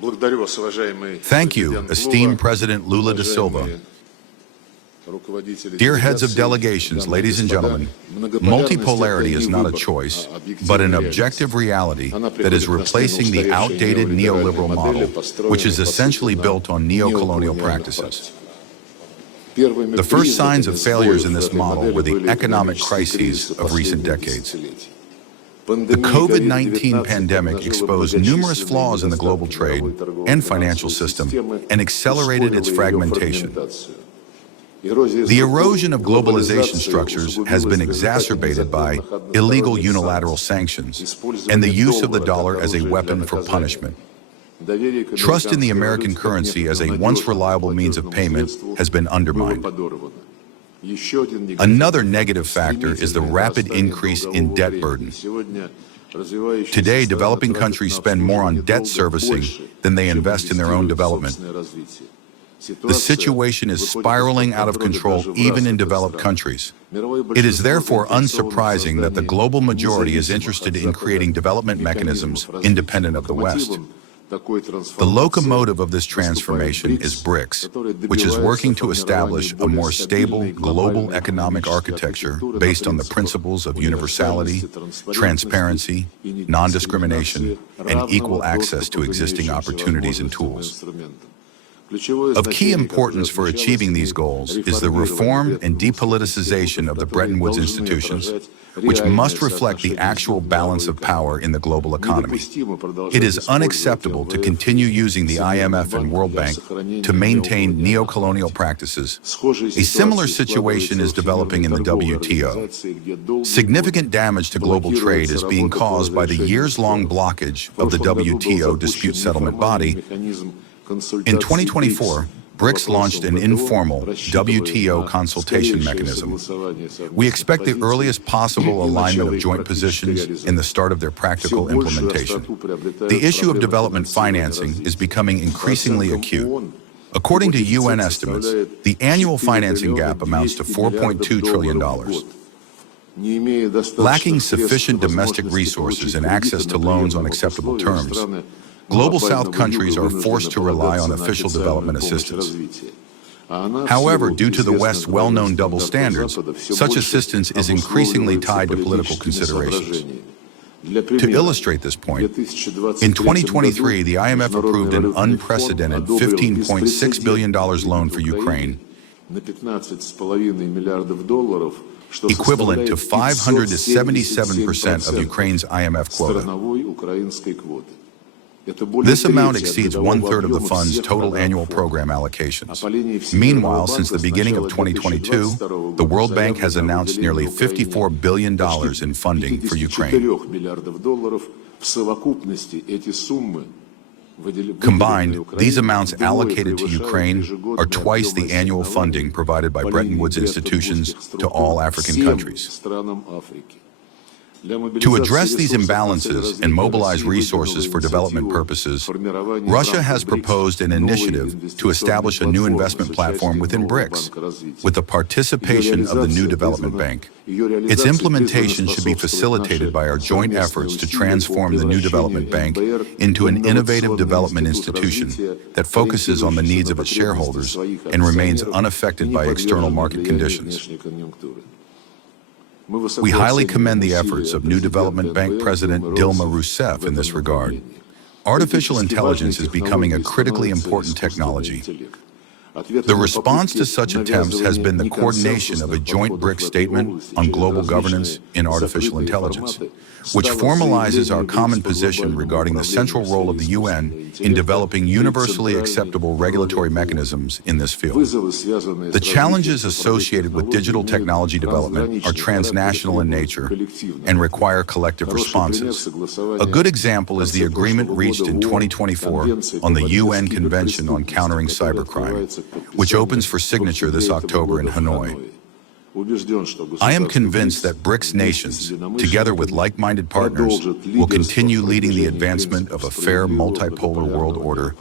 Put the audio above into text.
Thank you, esteemed President Lula da Silva. Dear heads of delegations, ladies and gentlemen, multipolarity is not a choice, but an objective reality that is replacing the outdated neoliberal model, which is essentially built on neo-colonial practices. The first signs of failures in this model were the economic crises of recent decades. The COVID-19 pandemic exposed numerous flaws in the global trade and financial system and accelerated its fragmentation. The erosion of globalization structures has been exacerbated by illegal unilateral sanctions and the use of the dollar as a weapon for punishment. Trust in the American currency as a once reliable means of payment has been undermined. Another negative factor is the rapid increase in debt burden. Today, developing countries spend more on debt servicing than they invest in their own development. The situation is spiraling out of control even in developed countries. It is therefore unsurprising that the global majority is interested in creating development mechanisms independent of the West. The locomotive of this transformation is BRICS, which is working to establish a more stable global economic architecture based on the principles of universality, transparency, non-discrimination, and equal access to existing opportunities and tools. Of key importance for achieving these goals is the reform and depoliticization of the Bretton Woods institutions, which must reflect the actual balance of power in the global economy. It is unacceptable to continue using the IMF and World Bank to maintain neo-colonial practices. A similar situation is developing in the WTO. Significant damage to global trade is being caused by the years-long blockage of the WTO dispute settlement body. In 2024, BRICS launched an informal WTO consultation mechanism. We expect the earliest possible alignment of joint positions in the start of their practical implementation. The issue of development financing is becoming increasingly acute. According to UN estimates, the annual financing gap amounts to $4.2 trillion. Lacking sufficient domestic resources and access to loans on acceptable terms, Global South countries are forced to rely on official development assistance. However, due to the West's well-known double standards, such assistance is increasingly tied to political considerations. To illustrate this point, in 2023, the IMF approved an unprecedented $15.6 billion loan for Ukraine, equivalent to 577% of Ukraine's IMF quota. This amount exceeds one-third of the fund's total annual program allocations. Meanwhile, since the beginning of 2022, the World Bank has announced nearly $54 billion in funding for Ukraine. Combined, these amounts allocated to Ukraine are twice the annual funding provided by Bretton Woods institutions to all African countries. To address these imbalances and mobilize resources for development purposes, Russia has proposed an initiative to establish a new investment platform within BRICS, with the participation of the new development bank. Its implementation should be facilitated by our joint efforts to transform the new development bank into an innovative development institution that focuses on the needs of its shareholders and remains unaffected by external market conditions. We highly commend the efforts of New Development Bank President Dilma Rousseff in this regard. Artificial intelligence is becoming a critically important technology. The response to such attempts has been the coordination of a joint BRICS statement on global governance in artificial intelligence, which formalizes our common position regarding the central role of the UN in developing universally acceptable regulatory mechanisms in this field. The challenges associated with digital technology development are transnational in nature and require collective responses. A good example is the agreement reached in 2024 on the UN Convention on Countering Cybercrime, which opens for signature this October in Hanoi. I am convinced that BRICS nations, together with like-minded partners, will continue leading the advancement of a fair multipolar world order.